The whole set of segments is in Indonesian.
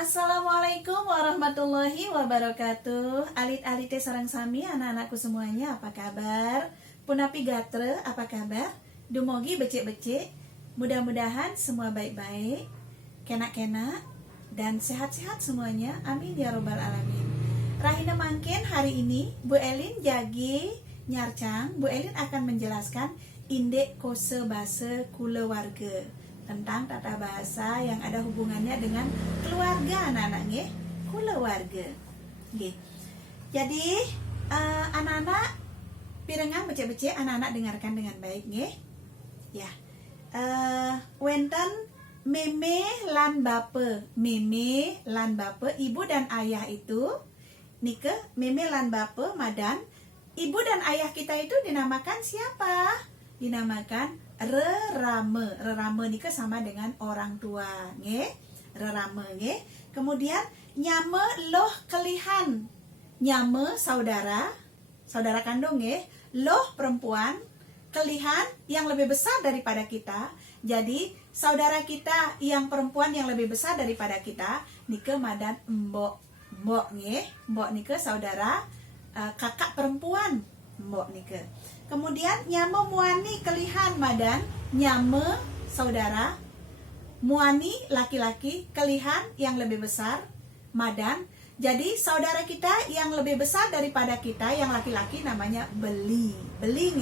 Assalamualaikum warahmatullahi wabarakatuh. Alit-alite sareng sami anak-anakku semuanya, apa kabar? Punapi gatre, apa kabar? Dumogi becek-becek. Mudah-mudahan semua baik-baik, kena-kena, dan sehat-sehat semuanya. Amin ya robbal alamin. Rahina mangkin hari ini Bu Elin jagi nyarcang. Bu Elin akan menjelaskan indek kose base kulewarga, tentang tata bahasa yang ada hubungannya dengan keluarga anak-anak, keluarga. Jadi anak-anak pirengang becek-becek, anak-anak dengarkan dengan baik, ya. Wenten meme lan bape, meme lan bape, ibu dan ayah itu nike meme lan bape madan. Ibu dan ayah kita itu dinamakan siapa? Dinamakan rerame. Rerame nika sama dengan orang tua, rerame, Kemudian nyame loh kelihan. Nyame saudara kandung, loh perempuan, kelihan yang lebih besar daripada kita. Jadi saudara kita yang perempuan yang lebih besar daripada kita nika madan mbok, mbok nika saudara kakak perempuan, mbok nika. Kemudian nyame muani kelihan madan, nyame saudara, muani laki-laki, kelihan yang lebih besar, madan. Jadi saudara kita yang lebih besar daripada kita yang laki-laki namanya beli. Beli,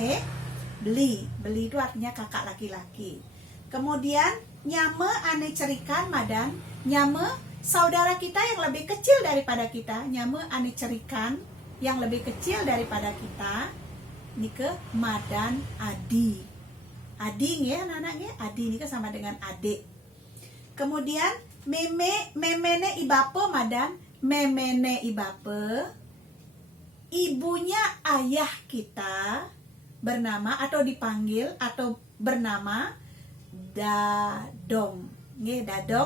beli itu artinya kakak laki-laki. Kemudian nyame ane cerikan madan, nyame saudara kita yang lebih kecil daripada kita, nyame ane cerikan yang lebih kecil daripada kita, nike madan adi. Adi anak-anak, adi nike sama dengan adik. Kemudian memene ibape madan, memene ibape, ibunya ayah kita bernama atau dipanggil atau bernama dadong.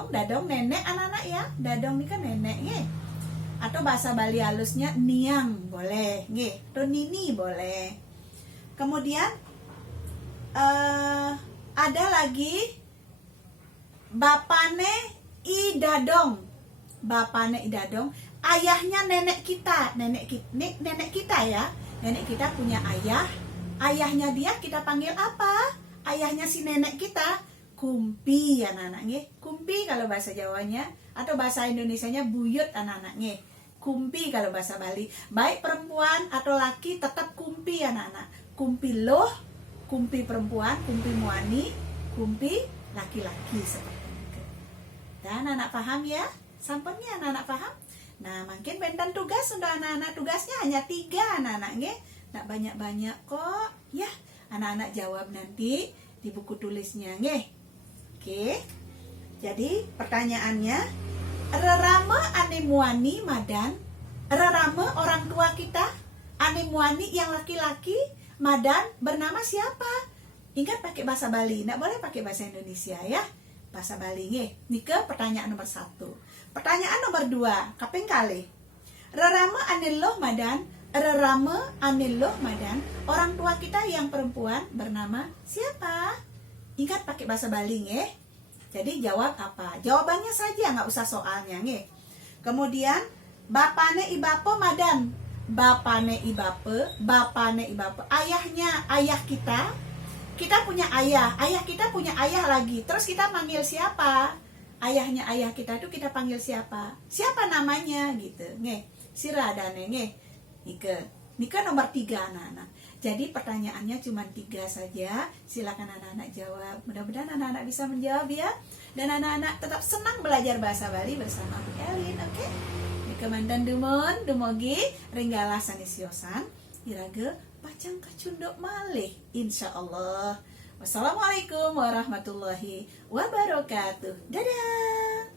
Dadong nenek anak-anak ya. Dadong nike nenek, atau bahasa Bali halusnya niang boleh, atau nini boleh. Kemudian ada lagi bapane idadong. Bapane idadong, ayahnya nenek kita, nenek kita ya. Nenek kita punya ayah. Ayahnya dia kita panggil apa? Ayahnya si nenek kita kumpi anak-anak, kumpi kalau bahasa Jawanya, atau bahasa Indonesianya buyut anak-anak, kumpi kalau bahasa Bali. Baik perempuan atau laki tetap kumpi anak-anak. Kumpi loh, kumpi perempuan, kumpi muani, kumpi laki-laki seperti itu. Dan anak paham ya? Sampainya anak-anak paham? Nah, makin benten tugas sudah anak-anak, tugasnya hanya 3 anak-anak, nggak banyak-banyak kok. Ya, anak-anak jawab nanti di buku tulisnya, Oke. Jadi pertanyaannya, rerame ane muani madan, rerame orang tua kita, ane muani yang laki-laki, madan bernama siapa? Ingat pakai bahasa Bali, nggak boleh pakai bahasa Indonesia ya. Bahasa Bali, Nike pertanyaan nomor 1. Pertanyaan nomor 2, kaping kali. Rerame ane loh madan, rerame ane loh madan, orang tua kita yang perempuan bernama siapa? Ingat pakai bahasa Bali, Jadi jawab apa? Jawabannya saja, nggak usah soalnya, Kemudian bapane ibape madan, bapane ibape, ayahnya ayah kita punya ayah kita punya ayah lagi. Terus kita panggil siapa? Ayahnya ayah kita itu kita panggil siapa? Siapa namanya gitu, siradane, Nika nomor 3 anak-anak. Jadi pertanyaannya cuma 3 saja. Silakan anak-anak jawab. Mudah-mudahan anak-anak bisa menjawab ya. Dan anak-anak tetap senang belajar bahasa Bali bersama Bu Elin, oke? Nika mandan dumon, dumogi, ringgala sanisiosan, iraga pacang kacundok malih, insyaallah. Wassalamualaikum warahmatullahi wabarakatuh. Dadah.